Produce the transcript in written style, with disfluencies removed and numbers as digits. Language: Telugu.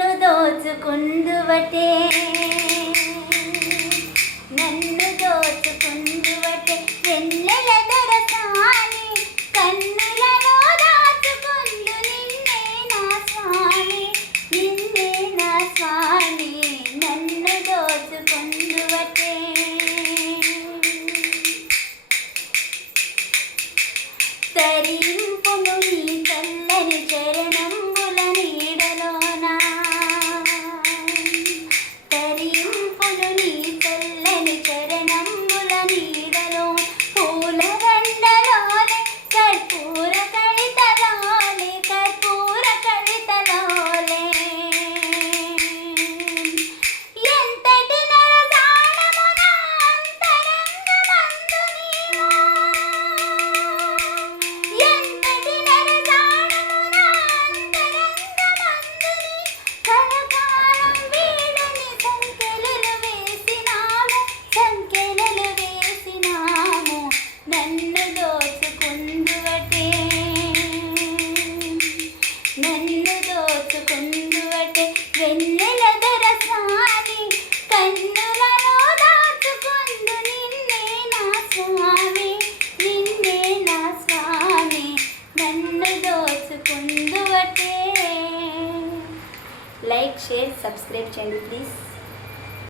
నన్ను దోచుకుందువటే నన్ను దోచుకుందువటే వెన్నెల దొరసాని కన్నులలో దాచుకుందు నిన్నే నా స్వామి నిన్నే నా స్వామి నన్ను దోచుకుందువటే తరింపును నీ చల్లని చరణంబుల నీడలోనా తరింపును నీ చల్లని చరణంబుల నీడలో పూల దండలోనే కర్పూర కళితలోనే కర్పూర కళితలోనే ఎంతటి నరదానమున అంతరంగమందు నీవు ఎంతటి నరదానమున అంతరంగమందు నీ కలకాలం వీడని సంకెలలు వేసినాము నన్ను దోచుకుందువటే నన్ను దోచుకుందువటే వెన్నెల దొరసాని కన్నులలో దాచుకుందు నిన్నే నా స్వామి నిన్నే నా స్వామి నన్ను దోచుకుందువటే. లైక్ షేర్ సబ్స్క్రైబ్ చేయండి ప్లీజ్.